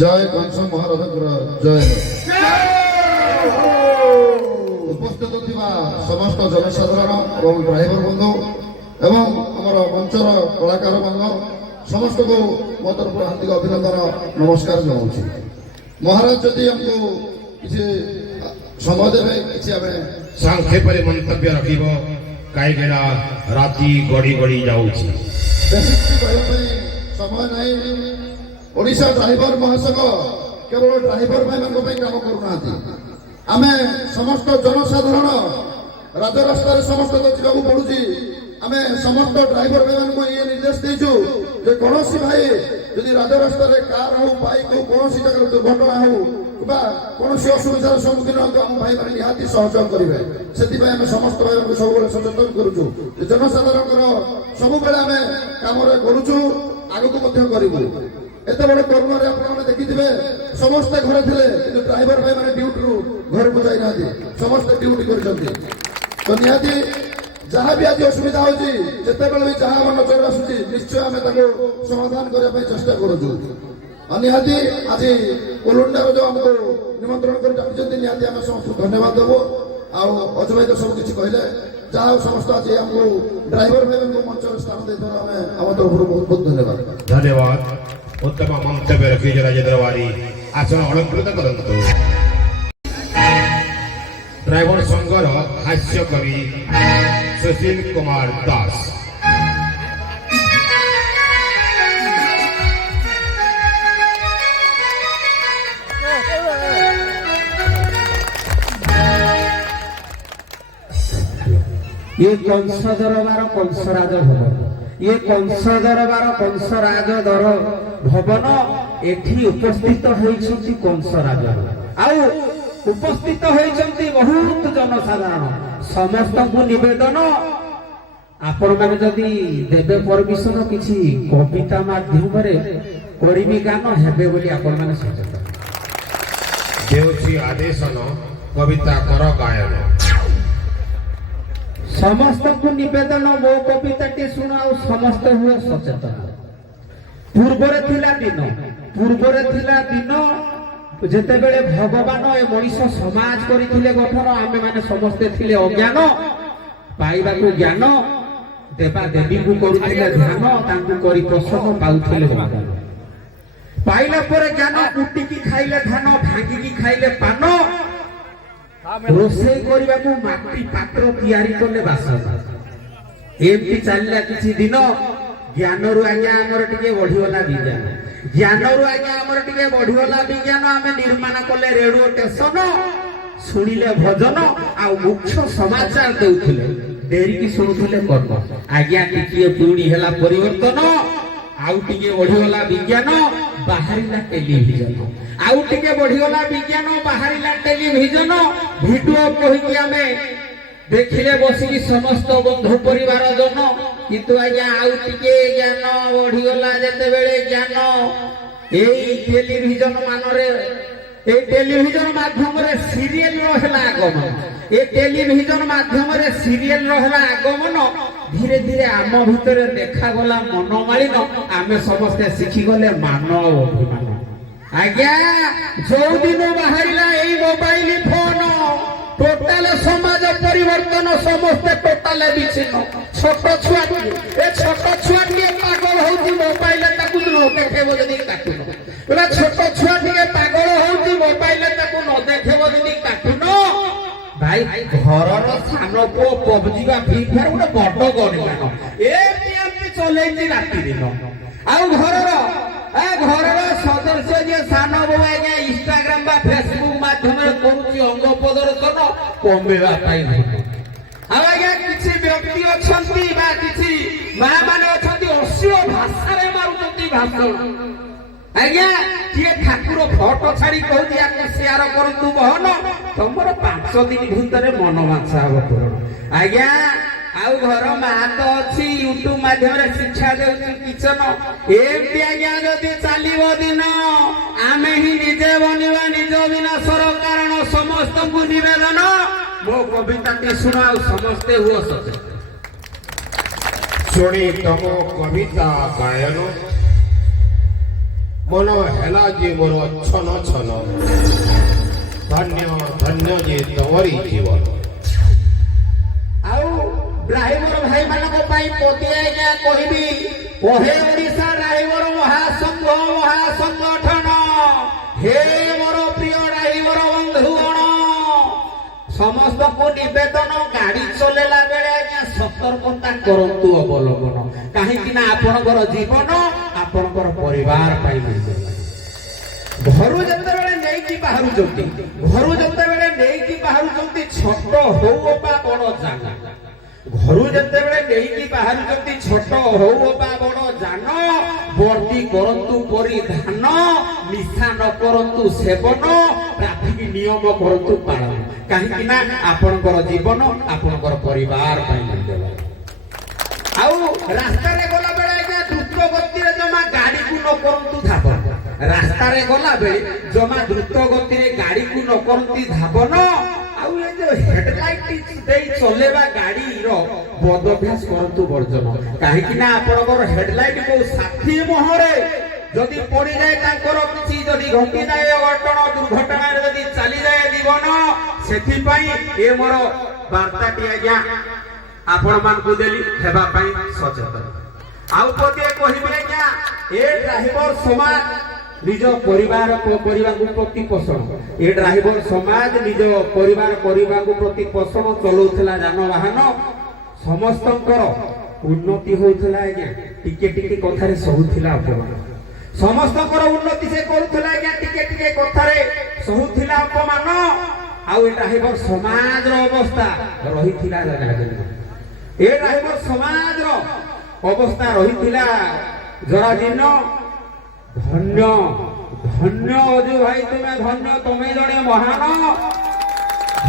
জয় কংস মহারাজ জয়। উপস্থিত থিবা সমস্ত জনসাধারণ এবং ড্রাইভর বন্ধু এবং আমার মঞ্চর কলাকার বন্ধ ସମସ୍ତଙ୍କୁ ମୋ ତରଫରୁ ହାର୍ଦ୍ଦିକ ଅଭିନନ୍ଦନ ନମସ୍କାର ଜଣାଉଛି। ମହାରାଜ ଯଦି ଆମକୁ କିଛି ସମୟ ଦେବେ କିଛି ଆମେ ସଂକ୍ଷେପରେ ମନ୍ତବ୍ୟ ରଖିବ କାହିଁକିନା ରାତି ଗଡ଼ି ଗଡ଼ି ଯାଉଛି। ବେଶୀ କିଛି କହିବା ପାଇଁ ସମୟ ନାହିଁ। ଓଡ଼ିଶା ଡ୍ରାଇଭର ମହାସଂଘ କେବଳ ଡ୍ରାଇଭର ଭାଇମାନଙ୍କ ପାଇଁ କାମ କରୁନାହାନ୍ତି। ଆମେ ସମସ୍ତ ଜନସାଧାରଣ ରାଜରାସ୍ତାରେ ସମସ୍ତଙ୍କୁ ଯିବାକୁ ପଡୁଛି। ଆମେ ସମସ୍ତ ଡ୍ରାଇଭର ଭାଇମାନଙ୍କୁ ଇଏ ନିର୍ଦ୍ଦେଶ ଦେଇଛୁ ଯେ କୌଣସି ଭାଇ ଯଦି ରାଜରାସ୍ତାରେ କାର ହଉ ବାଇକ୍ ହଉ କୌଣସି ଜାଗାରେ ଦୁର୍ଘଟଣା ହଉ କିମ୍ବା କୌଣସି ଅସୁବିଧାର ସମ୍ମୁଖୀନ ହୁଅନ୍ତୁ ଆମ ଭାଇମାନେ ନିହାତି ସହଯୋଗ କରିବେ। ସେଥିପାଇଁ ଆମେ ସମସ୍ତ ଭାଇମାନଙ୍କୁ ସବୁବେଳେ ସଚେତନ କରୁଛୁ ଯେ ଜନସାଧାରଣଙ୍କର ସବୁବେଳେ ଆମେ କାମରେ କରୁଛୁ, ଆଗକୁ ମଧ୍ୟ କରିବୁ। ଏତେ ବଡ଼ କରୋନାରେ ଆପଣମାନେ ଦେଖିଥିବେ ସମସ୍ତେ ଘରେ ଥିଲେ କିନ୍ତୁ ଡ୍ରାଇଭର ଭାଇମାନେ ଡ୍ୟୁଟିରୁ ଘରକୁ ଯାଇନାହାନ୍ତି, ସମସ୍ତେ ଡ୍ୟୁଟି କରିଛନ୍ତି। ତ ନିହାତି ଯାହା ବି ଆଜି ଅସୁବିଧା ହଉଛି ଯେତେବେଳେ ବି ଯାହା ଆମ ନଜର ଆସୁଛି ନିଶ୍ଚୟ ଆମେ ତାକୁ ସମାଧାନ କରିବା ପାଇଁ ଚେଷ୍ଟା କରୁଛୁ। ଆଉ ନିହାତି ଆଜି କୋଲଣ୍ଡାର ଯୋଉ ଆମକୁ ନିମନ୍ତ୍ରଣ କରି ଡାକିଛନ୍ତି ନିହାତି ଆମେ ସମସ୍ତଙ୍କୁ ଧନ୍ୟବାଦ ଦେବୁ। ଆଉ ଅଜୟ ଭାଇ ତ ସବୁ କିଛି କହିଲେ, ଯାହା ହଉ ସମସ୍ତ ଆଜି ଆମକୁ ଡ୍ରାଇଭର ଭାଇମାନଙ୍କୁ ମଞ୍ଚରେ ସ୍ଥାନ ଦେଇଥିବାରୁ ଆମେ ଆମ ତରଫରୁ ବହୁତ ବହୁତ ଧନ୍ୟବାଦ। ଧନ୍ୟବାଦ। ଉତ୍ତମ ମନ୍ତବ୍ୟ ରଖି ରାଜେନ୍ଦ୍ର ବାରୀ ଆସନ ଅଳଙ୍କୃତ କରନ୍ତୁ। ଡ୍ରାଇଭର ସଂଘର ହାସ୍ୟ କବି ସୁଶୀଲ କୁମାର ଦାସ। ये कंस दरबार कंसराज भवन, ये कंस दरबार कंसराज दर भवन एठी उपस्थित होइछंती कंसराज आउ उपस्थित होइछंती बहुत जनसाधारण। समस्त को निवेदन आपण माने जदि देबे परमिशन किछि कविता माध्यमरे करिबी गान हेबे बोली आपण माने सचेतन देउछि आदेशन कविता कर गायन। समस्त को निवेदन मो कविताटी शुणाओ समस्त हुए सचेतन। पूर्वरे थिला दिन जेतेबेले भगवान ए मनीष समाज करिथिले गठन आमे माने समस्ते थिले अज्ञान पाइबा को ज्ञान देवा देवी को करुथिले ध्यान तांकु करी प्रसन्न पाउथिले भगवान। पाइला परे ज्ञान कुटी की खाइले धान भांगी की खाइले पान रोषे करने को माटी पात्र तैयारी कले बासन एमती चलला किछि दिन ज्ञान रु आज्ञा हमर टिके बढ़िवला विज्ञान ज्ञान रु आज्ञा हमर टिके बढ़िवला विज्ञान आमे निर्माण कले रेडियो स्टेशन सुनिले भजन आ मुख्य समाचार देउथिले डेरी की सुनुथिले कर्म आज्ञा टिके पूरी हेला परिवर्तन आउ टिके बढ़िवला विज्ञान बाहरिला टेलीविजन आउ टिके बढ़िगला विज्ञान बाहरिला टेलीविजन वीडियो कहि आमे देखिले बसिकी समस्त बंधु परिवार जन किंतु आज्ञा आउ टिके ज्ञान बढ़िगला जेते बेले ज्ञान एई टेलीविजन मानरे ए टेलीविजन माध्यम रे सीरियल रहला आगमन ए टेलीविजन माध्यम रे सीरियल रहला आगमन धीरे धीरे आम भितर देखा गला मनमालिन आमे समस्त शिखी गले मानव अभिमान। आज्ञा जो दिन बाहरिला एई मोबाइल फोन टोटाल समाज परिवर्तन समस्त टोटाल विच्छिन्न छोट छुआ ए छोट छुआ के पागल होती मोबाइल ताकू न देखेबो जदी काटुन बोला छोट छुआ के पागल होती मोबाइल ताकू न देखेबो जदी काटुन भाई घरर सानो को पबजी बा फ्री फायर गोटे बड़ गणिलान एमती चलेइछि राति दिन आउ घरर सदस्य जे सानो बो आज्ञा इंस्टाग्राम बा फेसबुक माध्यम रे करूछि अंग प्रदर्शन कमेवा पाई आ आज्ञा किछि व्यक्ति अछंती बा किछि मा माने अछंती अश्लील भाषा रे मारुछंती भाषण आज्ञा किए ठाकुर फोटो छाड़ी कहूँ याको शेयर करतु बहन तुमर 5 दिन भितर मन माछा हब पूरण आज्ञा आउ घर मा तो अछि यूट्यूब माध्यम रे शिक्षा देउछि किछन एमती आज्ञा जदि चालिबो दिन आमे ही निजे बनिबा निज विनाशर कारण समस्त को निवेदन ମୋ କବିତାଟି ଶୁଣ ଆଉ ସମସ୍ତେ ହୁଅ ସଚେତନ। ଶୁଣି ତମ କବିତା ଗାୟନ ମନ ହେଲା ଯେ ମୋର ଛନ ଛନ, ଧନ୍ୟ ଧନ୍ୟ ଯେ ତମରି ଜୀବନ। ଆଉ ଡ୍ରାଇଭର ଭାଇ ମାନଙ୍କ ପାଇଁ ପୋତି ଆଜ୍ଞା କହିବି, ଓହେ ଓଡ଼ିଶା ଡ୍ରାଇଭର ମହାସଂଗଠନ, ହେ ମୋର ପ୍ରିୟ ଡ୍ରାଇଭର ବନ୍ଧୁଗଣ, ସମସ୍ତଙ୍କୁ ନିବେଦନ ଗାଡି ଚଲେଇଲା ବେଳେ ଆଜ୍ଞା ସତର୍କତା କରନ୍ତୁ ଅବଲମ୍ବନ, କାହିଁକି ନା ଆପଣଙ୍କର ଜୀବନ ଆପଣଙ୍କର ପରିବାର ପାଇଁ ମିଳିଗଲା। ଘରୁ ଯେତେବେଳେ ନେଇକି ବାହାରୁଛନ୍ତି ଛୋଟ ହଉ ବା ବଡ ଜାଗା, ଘରୁ ଯେତେବେଳେ ନେଇକି ବାହାରୁଛନ୍ତି ଛୋଟ ହଉ ବା ବଡ ଯାନ, ବର୍ତ୍ତି କରନ୍ତୁ ପରିଧାନ, ନିଶା ନ କରନ୍ତୁ ସେବନ, ଟ୍ରାଫିକ ନିୟମ କରନ୍ତୁ ପାଳନ, କାହିଁକି ନା ଆପଣଙ୍କର ଜୀବନ ଆପଣଙ୍କର ପରିବାର ପାଇଁ ମିଳିଗଲା। ଆଉ ରାସ୍ତାରେ ଗଲାବେଳେ ଆଜ୍ଞା ଦ୍ରୁତ ଗତିରେ ଜମା ଗାଡିକୁ ନ କରନ୍ତୁ ଧାବନ, ରାସ୍ତାରେ ଗଲାବେଳେ ଜମା ଦ୍ରୁତ ଗତିରେ ଗାଡିକୁ ନ କରନ୍ତି ଧାବନ। ଆଉ ଏ ଯୋଉ ହେଡଲାଇଟ ଦେଇ ଚଲେଇବା ଗାଡିର ବଦଭ୍ୟାସ କରନ୍ତୁ ବର୍ଜନ, କାହିଁକି ନା ଆପଣଙ୍କର ହେଡଲାଇଟ କୋଉ ସାଥୀ ମୁହଁରେ ଯଦି ପଡିଯାଏ, ତାଙ୍କର କିଛି ଯଦି ଘଟିଯାଏ ଅଘଟଣ ଦୁର୍ଘଟଣାରେ ଯଦି ଚାଲିଯାଏ ଜୀବନ, ସେଥିପାଇଁ ଏ ମୋର ବାର୍ତ୍ତାଟି ଆଜ୍ଞା ଆପଣ ମାନଙ୍କୁ ଦେଲି ହେବା ପାଇଁ ସଚେତନ। ଆଉ ଗୋଟିଏ କହିବି ଆଜ୍ଞା, ଏ ଡ୍ରାଇଭର ସମାଜ ନିଜ ପରିବାର କରିବାକୁ ପ୍ରତିପୋଷଣ, ଏ ଡ୍ରାଇଭର ସମାଜ ନିଜ ପରିବାର କରିବାକୁ ପ୍ରତିପୋଷଣ ଚଲଉଥିଲା ଯାନବାହନ, ସମସ୍ତଙ୍କର ଉନ୍ନତି ହଉଥିଲା ଆଜ୍ଞା, ଟିକେ ଟିକେ କଥାରେ ସହୁଥିଲା ଅପମାନ, ସମସ୍ତଙ୍କର ଉନ୍ନତି ସେ କରୁଥିଲା ଆଜ୍ଞା, ଟିକେ ଟିକେ କଥାରେ ସହୁଥିଲା ଅପମାନ। ଆଉ ଏ ଡ୍ରାଇଭର ସମାଜର ଅବସ୍ଥା ରହିଥିଲା ଏ ଡ୍ରାଇଭର ସମାଜର ଅବସ୍ଥା ରହିଥିଲା ଜରାଜୀର୍ଣ୍ଣ। ଧନ୍ୟ ଧନ୍ୟ ଅଜୁ ଭାଇ ତୁମେ ଧନ୍ୟ, ତମେ ଜଣେ ମହାନ,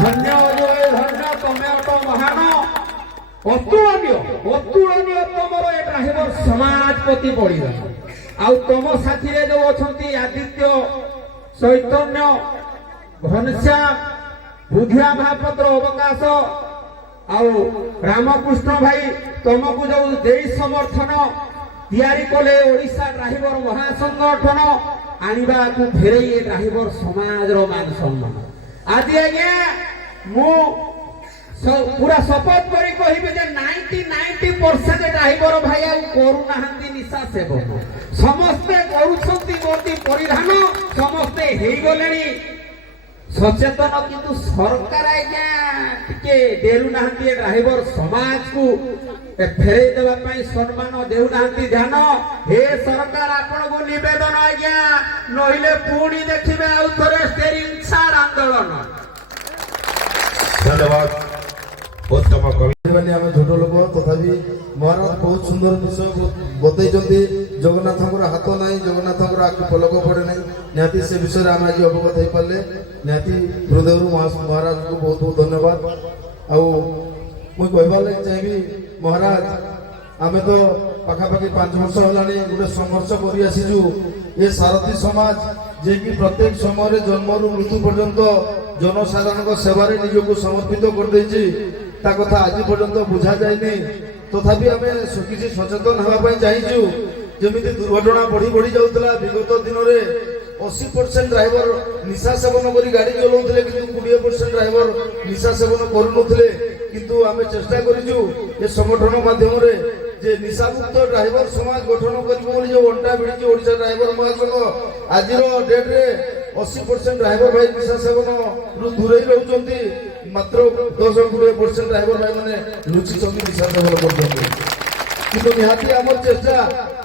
ଧନ୍ୟ ଅଜୁ ଭାଇ ଧନ୍ୟ, ତମେ ଅଟ ମହାନ, ଅତୁଳନୀୟ ତମର ଏ ଡ୍ରାଇଭର ସମାଜ ପ୍ରତି ବଳିଦାନ। ଆଉ ତମ ସାଥିରେ ଯୋଉ ଅଛନ୍ତି ଆଦିତ୍ୟ, ଚୈତନ୍ୟ, ଘନଶ୍ୟାମ, ବୁଧିଆ ମହାପାତ୍ର, ଅବକାଶ ଆଉ ରାମକୃଷ୍ଣ ଭାଇ, ତମକୁ ଯୋଉ ଦେଇ ସମର୍ଥନ ତିଆରି କଲେ ଓଡ଼ିଶା ଡ୍ରାଇଭର ମହାସଂଗଠନ, ଆଣିବାକୁ ଫେରେଇ ଏ ଡ୍ରାଇଭର ସମାଜର ମାନ ସମ୍ମାନ। ଆଜି ଆଜ୍ଞା ମୁଁ ପୁରା ଶପଥ କରି କହିବି ଯେ 90% ଡ୍ରାଇଭର ଭାଇ ଆଉ କରୁନାହାନ୍ତି ନିଶା ସେବନ, ସମସ୍ତେ କରୁଛନ୍ତି ବର୍ତ୍ତି ପରିଧାନ, ସମସ୍ତେ ହେଇଗଲେଣି ସଚେତନ, କିନ୍ତୁ ସରକାର ଆଜ୍ଞା ଟିକେ ଡେରୁନାହାନ୍ତି ଏ ଡ୍ରାଇଭର ସମାଜକୁ ଫେରେଇ ଦେବା ପାଇଁ, ସମ୍ମାନ ଦେଉନାହାନ୍ତି ଧ୍ୟାନ। ହେ ସରକାର ଆପଣଙ୍କୁ ନିବେଦନ ଆଜ୍ଞା, ନହେଲେ ପୁଣି ଦେଖିବେ ଆଉ ଥରେ ଷ୍ଟେରିଂ ଛାଡ ଆନ୍ଦୋଳନ। ଧନ୍ୟବାଦ ଉତ୍ତମ କବି। ଆମେ ଛୋଟ ଲୋକ, ତଥାପି ମହାରାଜ ବହୁତ ସୁନ୍ଦର ବିଷୟ ବତେଇଛନ୍ତି। ଜଗନ୍ନାଥଙ୍କର ହାତ ନାହିଁ, ଜଗନ୍ନାଥଙ୍କର ଆଖି ପଲକ ପଡେ ନାହିଁ, ନିହାତି ସେ ବିଷୟରେ ଆମେ ଆଜି ଅବଗତ ହେଇପାରିଲେ, ନିହାତି ହୃଦୟରୁ ମହାରାଜଙ୍କୁ ବହୁତ ବହୁତ ଧନ୍ୟବାଦ। ଆଉ ମୁଁ କହିବାର ଲାଗି ଚାହିଁବି, ମହାରାଜ ଆମେ ତ ପାଖାପାଖି 5 ବର୍ଷ ହେଲାଣି ଗୋଟେ ସଂଘର୍ଷ କରି ଆସିଛୁ। ଏ ସାରଥୀ ସମାଜ ଯିଏକି ପ୍ରତ୍ୟେକ ସମୟରେ ଜନ୍ମରୁ ମୃତ୍ୟୁ ପର୍ଯ୍ୟନ୍ତ ଜନସାଧାରଣଙ୍କ ସେବାରେ ନିଜକୁ ସମର୍ପିତ କରିଦେଇଛି, ତା କଥା ଆଜି ପର୍ଯ୍ୟନ୍ତ ବୁଝା ଯାଇନି। ତଥାପି ଆମେ କିଛି ସଚେତନ ହେବା ପାଇଁ ଚାହିଁଛୁ। ଯେମିତି ଦୁର୍ଘଟଣା ବଢି ବଢି ଯାଉଥିଲା, ବିଗତ ଦିନରେ 80% ଡ୍ରାଇଭର ନିଶା ସେବନ କରି ଗାଡି ଚଲାଉଥିଲେ, କିନ୍ତୁ 20% ଡ୍ରାଇଭର ନିଶା ସେବନ କରୁନଥିଲେ। କିନ୍ତୁ ଆମେ ଚେଷ୍ଟା କରିଛୁ ଏ ସଂଗଠନ ମାଧ୍ୟମରେ ଯେ ନିଶାମୁକ୍ତ ଡ୍ରାଇଭର ସମାଜ ଗଠନ କରିବୁ ବୋଲି ଯୋଉ ଅଣ୍ଟା ଭିଡ଼ିଛି ଓଡ଼ିଶା ଡ୍ରାଇଭର ମହାସଂଘ, ଆଜିର ଡେଟ୍ରେ 80% ଡ୍ରାଇଭର ଭାଇ ନିଶା ସେବନରୁ ଦୂରେଇ ରହୁଛନ୍ତି, ମାତ୍ର 10-20% ଡ୍ରାଇଭର ଭାଇ ମାନେ ଲୁଚିଛନ୍ତି, ନିଶା ସେବନ କରୁଛନ୍ତି। କିନ୍ତୁ ନିହାତି ଆମର ଚେଷ୍ଟା,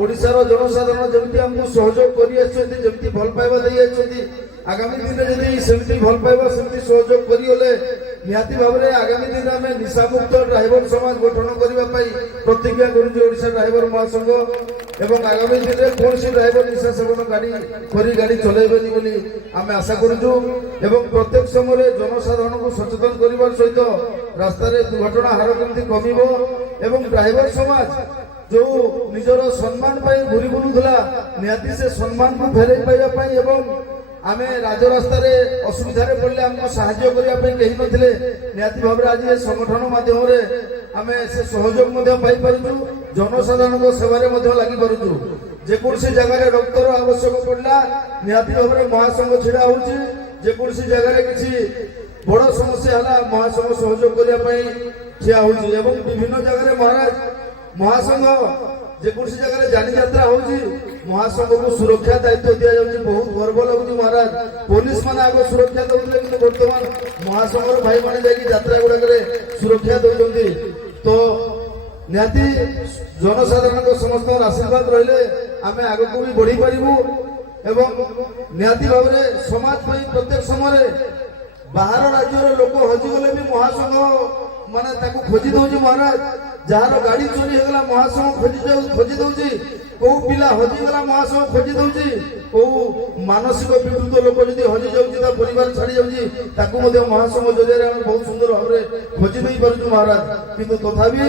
ଓଡ଼ିଶାର ଜନସାଧାରଣ ଯେମିତି ଆମକୁ ସହଯୋଗ କରି ଆସିଛନ୍ତି, ଯେମିତି ଭଲ ପାଇବା ଦେଇ ଆସିଛନ୍ତି, ଆଗାମୀ ଦିନରେ ଯଦି ସେମିତି ଭଲ ପାଇବା ସେମିତି ସହଯୋଗ କରିଗଲେ ନିହାତି ଭାବରେ ଆଗାମୀ ଦିନରେ ଆମେ ନିଶାମୁକ୍ତ ଡ୍ରାଇଭର ସମାଜ ଗଠନ କରିବା ପାଇଁ ପ୍ରତିଜ୍ଞା କରୁଛୁ ଓଡ଼ିଶା ଡ୍ରାଇଭର ମହାସଂଘ। ଏବଂ ଆଗାମୀ ଦିନରେ କୌଣସି ଡ୍ରାଇଭର ନିଶା ସେବନ କରି ଗାଡ଼ି ଚଲାଇବେନି ବୋଲି ଆମେ ଆଶା କରୁଛୁ। ଏବଂ ପ୍ରତ୍ୟେକ ସମୟରେ ଜନସାଧାରଣଙ୍କୁ ସଚେତନ କରିବା ସହିତ ରାସ୍ତାରେ ଦୁର୍ଘଟଣା ହାର କେମିତି କମିବ ଏବଂ ଡ୍ରାଇଭର ସମାଜ ଯୋଉ ନିଜର ସମ୍ମାନ ପାଇଁ ଘୁରି ବୁଲୁଥିଲା, ନିହାତି ସେ ସମ୍ମାନକୁ ଫେରାଇ ପାଇବା ପାଇଁ ଏବଂ आमे राजरास्तार असुविधा पड़े आमको साहाय्य करने कहीं नथिले निहाती भाव आज ए संगठन माध्यम आमे से सहयोग पाइपरु जनसाधारण सेवार लगी पारुचु जेकोसी जगह रक्तर आवश्यक पड़ला निहाती भाव महासंघ छिड़ा होची जेकोसी जगह किसी बड़ समस्या है महासंघ सहयोग करने ठिया होची एवं विभिन्न जगह महाराज महासंघ जेकोसी जगह जानी यात्रा होची महासंघ को सुरक्षा दायित्व दिया जाउची बहुत गर्व लगुची महाराज पुलिस माने आगो सुरक्षा दउले कि वर्तमान महासंघर भाई माने जाई यात्रा गुडा सुरक्षा दउचंती तो निहाती जनसाधारण समस्त आशीर्वाद रहिले आमे आगो को भी बढ़ी पारिबु एवं निहाती भाव समाज प्रत्येक समय बाहर राज्यर लोक हजिगले भी महासंघ माने ताकू खोजी दउची महाराज जार गाड़ी चोरी होगला महासंघ खोजी दउची को पिला हजिगला महासंघ खोजी दउची को मानसिक विकृत लोक जदि हजि जाउची ता परिवार छाड़ी जाउची ताकू मध्ये महासंघ जरिया हम बहुत सुंदर भाव खोजी दई पारुछु महाराज किंतु तथापि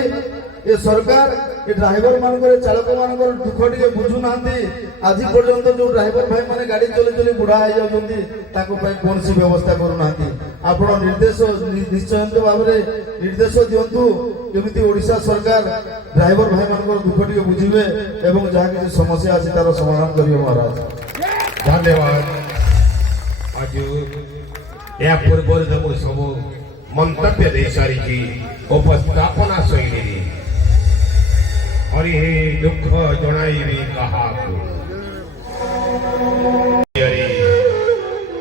ए सरकार ए ड्राइवर मानकर चालक मानकर दुख टिके बुझु नांती आज पर्यंत जो ड्राइवर भाई माने गाड़ी चले चले बुढ़ा हो जाउछंती ताको पई कोनसी व्यवस्था करू नांती आपण निर्देश निश्चय भाव रे निर्देश दियंतु केमिति ओडिशा सरकार ड्राइवर भाई मानकर दुख टिके बुझिबे एवं जहा किछि समस्या अछि तार समाधान करियो महाराज धन्यवाद आज या पूर्व जो सब मंतव्य दे सारी उपस्थापना शैली और ये दुख जनाइबी कहा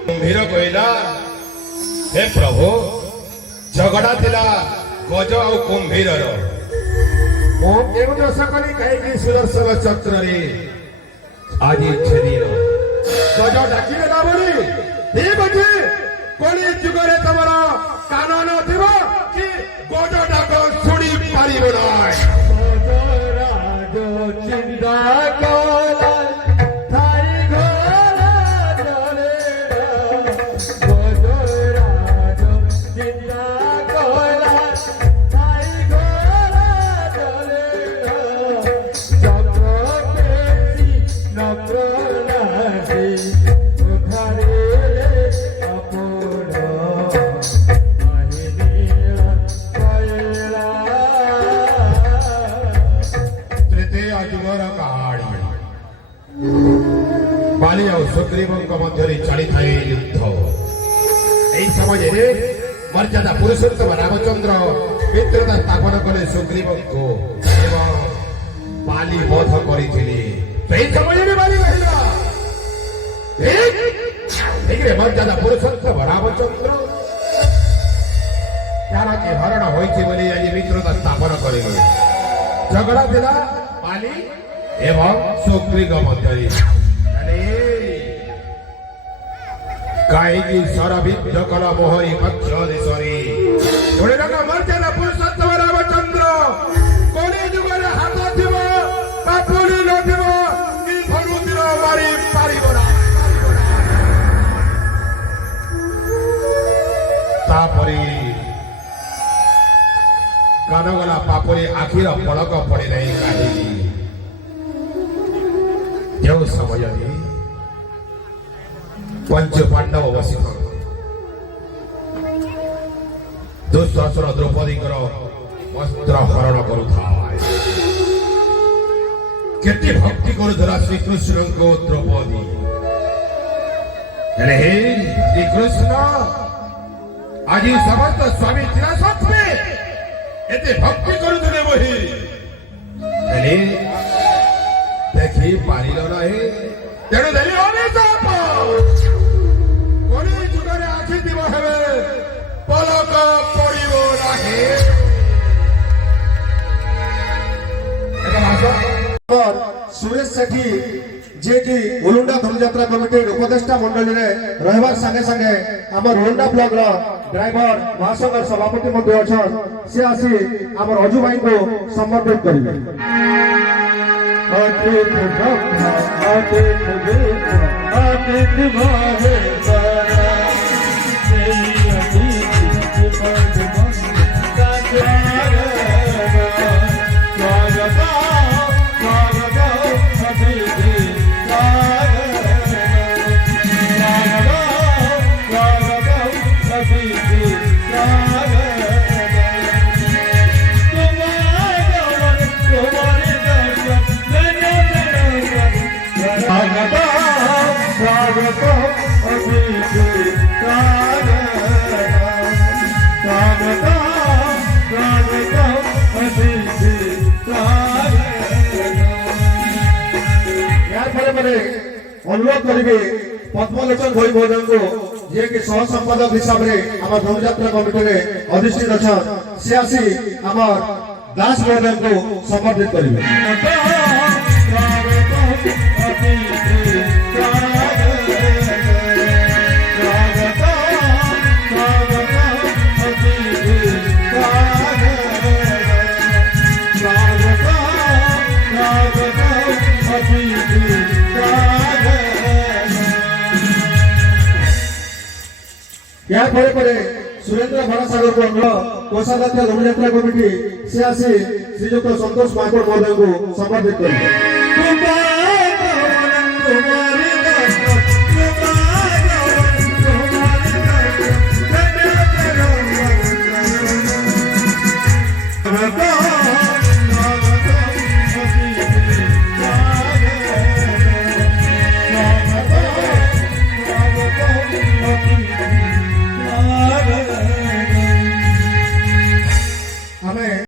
कुंभीर कहला हे प्रभु झगड़ा थिला गज और कुंभीर मो केउ दोष करी कहीं सुदर्शन चक्र रे आज छेदी गज डाकिले ना बोली ठीक अछि कोली जुगरे तमरा कानन थिबो कि गज डाक सुडी पारिबो नाही चिंता कोला थाई घोड़ा चले गोदोरा जो चिंता कोला थाई घोड़ा चले चक्र पेसी नक्रोला से उठारे अपोड़ा महिनीला कोयला अजगर कहानी बाली और सुग्रीव मध्य चली था युद्ध यही समय मर्यादा पुरुषोत्तम रामचंद्र मित्रता स्थापन कले सुग्रीव को एवं बाली बोध कर मर्यादा पुरुषोत्तम रामचंद्र यार के हरण होती आज मित्रता स्थापन कर झगड़ा थिला बाली एवं सुग्रीव मध्य कहीं सरविद्ध कल मोहरी पक्ष देशरी मर्यादा पुरुषोत्तम रामचंद्र कोनी जुगर हाथ थिब पापुली नथिब कि धनुतिर मारी पारिब ना तापरी कानगला पापरी आखिर पलक पड़े नहीं कहीं जो समय पंच पांडव बसित दुस्सहस्र द्रौपदी वस्त्र हरण करुए केते भक्ति करुला श्रीकृष्ण को द्रौपदी हे श्रीकृष्ण आज समस्त स्वामी थिला सत्वे एते भक्ति करुले वही देखी पारिल नहीं तेणु देली अभिशाप कोनी जुगरे आखि दिव हेबे पलक पड़िबो नाही सुरेश सेठी जे कि उलुंडा धनुयात्रा कमिटी उपदेष्टा मंडली रे रहबार संगे संगे हमर उलुंडा ब्लॉक रो ड्राइवर महासंघ सभापति मध्ये अछन से आसी हमर अजू भाई को समर्पित करिवे अतिथ ब्रह्मा अतिथ देव अतिथ महेश्वर तेरी अतिथि पद स्वागत अतिथि स्वागत অনুরোধ করবে পদ্মলোচন ভৈ মহোদয়ଙ୍କୁ ଯିଏକି ସହ ସମ୍ପାଦକ ହିସାବରେ ଆମ ଧନୁଯାତ୍ରା କମିଟିରେ ଅଧିଷ୍ଠିତ ଅଛନ୍ ସେ ଆସି ଆମର ଦାସ ମହୋଦୟଙ୍କୁ ସମର୍ପିତ କରିବେ। याफल सुरेंद्र भरासागर को अनुरोध कोषाध्यक्ष धनुयात्रा कमिटी से आसी श्रीजुक्त संतोष महाकुड़ महोदय को संबोधित करेंगे।